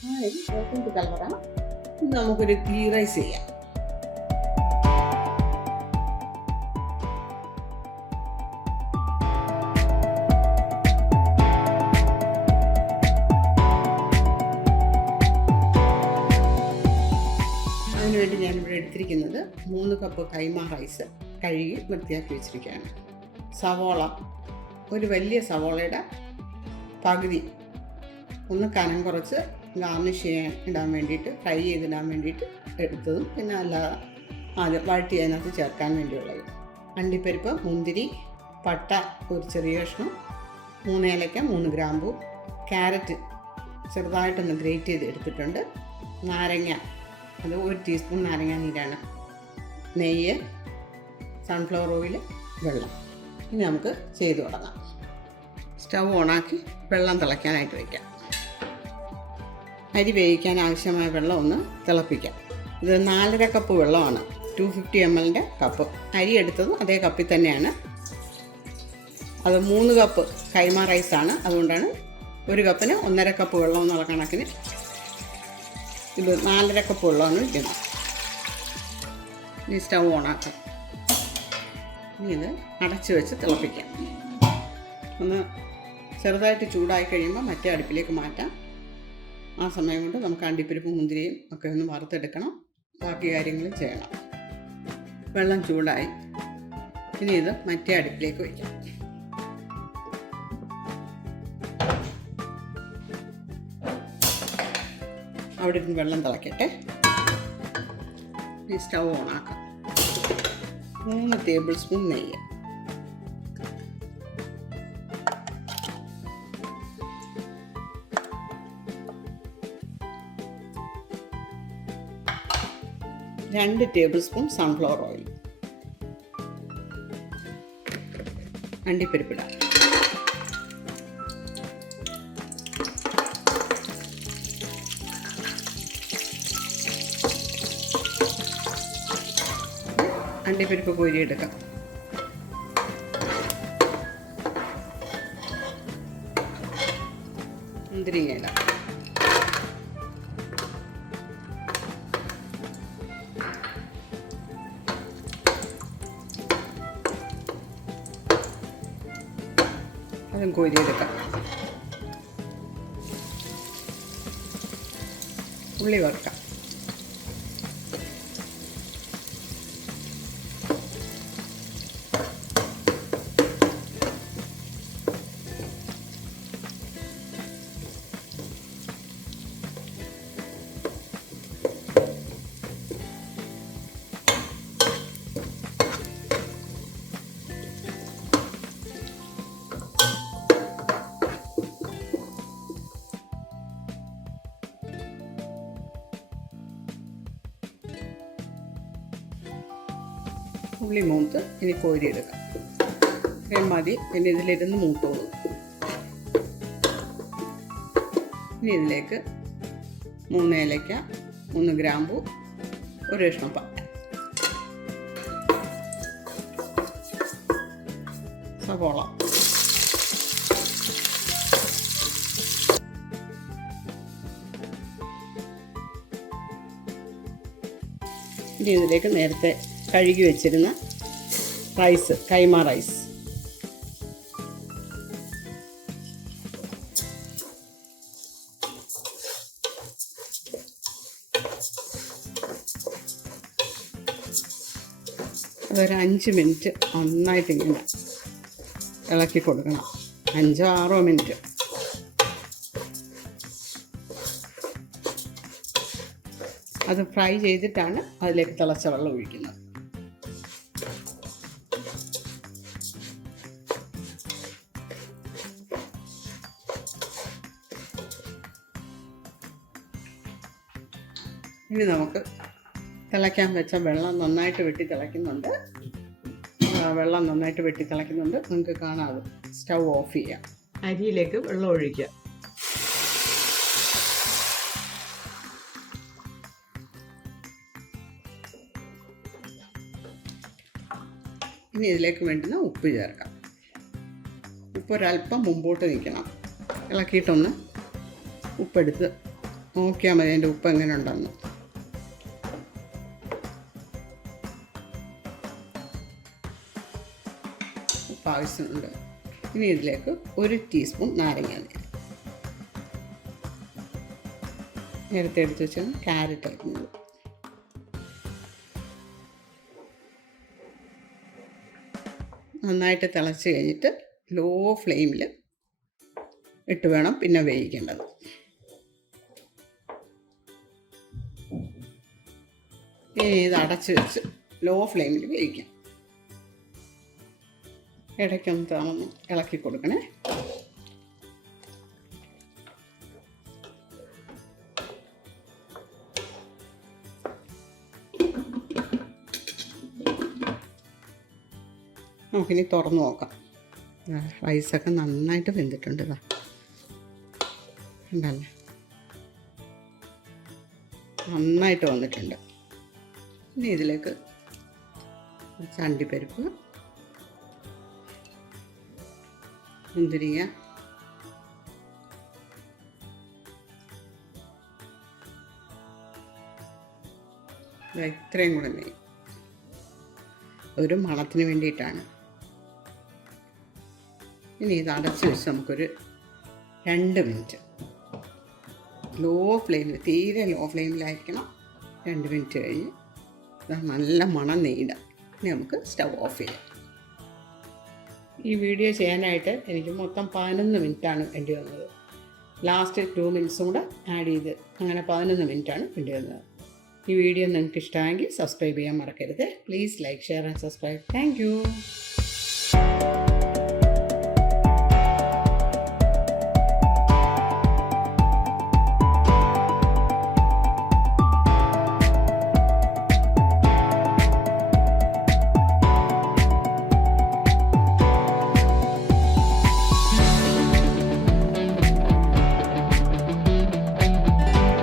Hi, welcome to കൽവറ. ഇന്ന് നമുക്കൊരു ghee rice ചെയ്യാം. അതിനുവേണ്ടി ഞാനിവിടെ എടുത്തിരിക്കുന്നത് 3 കപ്പ് കൈമ റൈസ് കഴുകി വൃത്തിയാക്കി വെച്ചിരിക്കുകയാണ്. സവോള, ഒരു വലിയ സവോളയുടെ പകുതി ഒന്ന് കനം കുറച്ച് ഗാർണിഷ് ചെയ്യാൻ ഇടാൻ വേണ്ടിയിട്ട്, ഫ്രൈ ചെയ്തിടാൻ വേണ്ടിയിട്ട് എടുത്തതും, പിന്നെ അല്ലാതെ ആദ്യം വഴറ്റി അതിനകത്ത് ചേർക്കാൻ വേണ്ടിയുള്ളത്. അണ്ടിപ്പരിപ്പ്, മുന്തിരി, പട്ട ഒരു ചെറിയ കഷ്ണം, 3 ഏലക്ക, 3 ഗ്രാമ്പൂ, ക്യാരറ്റ് ചെറുതായിട്ടൊന്ന് ഗ്രേറ്റ് ചെയ്ത് എടുത്തിട്ടുണ്ട്, നാരങ്ങ അത് 1 ടീസ്പൂൺ നാരങ്ങ നീരാണ്, നെയ്യ്, സൺഫ്ലവർ ഓയിൽ, വെള്ളം. ഇനി നമുക്ക് ചെയ്ത് തുടങ്ങാം. സ്റ്റൗ ഓണാക്കി വെള്ളം തിളയ്ക്കാനായിട്ട് വയ്ക്കാം. അരി വേവിക്കാൻ ആവശ്യമായ വെള്ളം ഒന്ന് തിളപ്പിക്കാം. ഇത് 4.5 കപ്പ് വെള്ളമാണ്, 250 ml കപ്പ്. അരി എടുത്തതും അതേ കപ്പിൽ തന്നെയാണ്. അത് 3 കപ്പ് കൈമ റൈസാണ്, അതുകൊണ്ടാണ് 1 കപ്പിന് 1.5 കപ്പ് വെള്ളം എന്നുള്ള കണക്കിന് ഇത് 4.5 കപ്പ് വെള്ളമാണ് വയ്ക്കുന്നത്. ഇനി സ്റ്റൗ ഓണാക്കാം. ഇനി ഇത് അടച്ച് വെച്ച് തിളപ്പിക്കാം. ഒന്ന് ചെറുതായിട്ട് ചൂടായി കഴിയുമ്പോൾ മറ്റേ അടുപ്പിലേക്ക് മാറ്റാം. ആ സമയം കൊണ്ട് നമുക്ക് അണ്ടിപ്പരിപ്പും മുന്തിരിയും ഒക്കെ ഒന്ന് വറുത്തെടുക്കണം, ബാക്കി കാര്യങ്ങൾ ചെയ്യണം. വെള്ളം ചൂടായി. ഇനി ഇത് മറ്റേ അടുപ്പിലേക്ക് വയ്ക്കാം. അവിടെ ഇരുന്ന് വെള്ളം തിളക്കട്ടെ. ഈ സ്റ്റൗ ഓണാക്കാം. 3 ടേബിൾ സ്പൂൺ നെയ്യ്, രണ്ട് ടേബിൾ സ്പൂൺ സൺഫ്ലവർ ഓയിൽ, അണ്ടിപ്പരിപ്പിടാം, അണ്ടിപ്പരിപ്പ് കോരിയെടുക്കാം. മുന്തിരിങ്ങ ഇടാം, അതും കോരിയെടുക്കാം. ഉള്ളി വറുക്കാം. ഉള്ളി മൂത്ത് ഇനി കോരിയെടുക്കാം. ഇത്രയും മതി. പിന്നെ ഇതിലിരുന്ന് മൂത്തോളൂ. ഇനി ഇതിലേക്ക് 3 ഏലക്ക, 3 ഗ്രാമ്പൂ, 1 കഷ്ണം പട്ട, സവോള, ഇനി ഇതിലേക്ക് നേരത്തെ കഴുകി വെച്ചിരുന്ന റൈസ്, കൈമ റൈസ്, അതൊരു 5 മിനിറ്റ് നന്നായിട്ട് ഇങ്ങനെ ഇളക്കി കൊടുക്കണം. 5-6 മിനിറ്റ്. അത് ഫ്രൈ ചെയ്തിട്ടാണ് അതിലേക്ക് തിളച്ച വെള്ളം ഒഴിക്കുന്നത്. ഇനി നമുക്ക് തിളയ്ക്കാൻ വെച്ച വെള്ളം നന്നായിട്ട് വെട്ടി തിളയ്ക്കുന്നുണ്ട്. നിങ്ങൾക്ക് കാണാതെ. സ്റ്റൗ ഓഫ് ചെയ്യാം. അരിയിലേക്ക് വെള്ളം ഒഴിക്കുക. ഇനി ഇതിലേക്ക് വേണ്ടുന്ന ഉപ്പ് ചേർക്കാം. ഉപ്പ് ഒരല്പം മുമ്പോട്ട് നിൽക്കണം. ഇളക്കിയിട്ടൊന്ന് ഉപ്പെടുത്ത് നോക്കിയാൽ മതി അതിൻ്റെ ഉപ്പ് എങ്ങനെ ഉണ്ടെന്ന്. ഉപ്പ് ആവശ്യമുണ്ട്. ഇനി ഇതിലേക്ക് 1 ടീസ്പൂൺ നാരങ്ങാനീര്, നേരത്തെ എടുത്ത് വെച്ചാൽ ക്യാരറ്റ് അരിഞ്ഞത്, നന്നായിട്ട് തിളച്ച് കഴിഞ്ഞിട്ട് ലോ ഫ്ലെയിമിൽ ഇട്ട് വേണം പിന്നെ വേവിക്കേണ്ടത്. ഇനി ഇത് അടച്ച് വെച്ച് ലോ ഫ്ലെയിമിൽ വേവിക്കാം. ഇടയ്ക്കൊന്ന് തുറന്ന് ഇളക്കി കൊടുക്കണേ. നമുക്കിനി തുറന്ന് നോക്കാം. റൈസൊക്കെ നന്നായിട്ട് വെന്തിട്ടുണ്ട്. ഉണ്ടല്ലേ, നന്നായിട്ട് വന്നിട്ടുണ്ട്. ഇനി ഇതിലേക്ക് അണ്ടിപ്പരിപ്പ്, മുന്തിരിങ്ങ, ഇത്രയും കൂടെ നെയ്യ്, ഒരു മണത്തിന് വേണ്ടിയിട്ടാണ്. ഇനി ഇത് അടച്ച് വെച്ച് നമുക്കൊരു 2 മിനിറ്റ് ലോ ഫ്ലെയിമിൽ, തീരെ ലോ ഫ്ലെയിമിലായിരിക്കണം. 2 മിനിറ്റ് കഴിഞ്ഞ് നല്ല മണം നെയ്യിടാം. ഇനി നമുക്ക് സ്റ്റവ് ഓഫ് ചെയ്യാം. ഈ വീഡിയോ ചെയ്യാനായിട്ട് എനിക്ക് മൊത്തം 11 മിനിറ്റാണ് വേണ്ടി വന്നത്. ലാസ്റ്റ് 2 മിനിറ്റ്സും കൂടെ ആഡ് ചെയ്ത് അങ്ങനെ 11 മിനിറ്റാണ് വേണ്ടി വന്നത്. ഈ വീഡിയോ നിങ്ങൾക്ക് ഇഷ്ടമായെങ്കിൽ സബ്സ്ക്രൈബ് ചെയ്യാൻ മറക്കരുത്. Please like, share and subscribe. Thank you.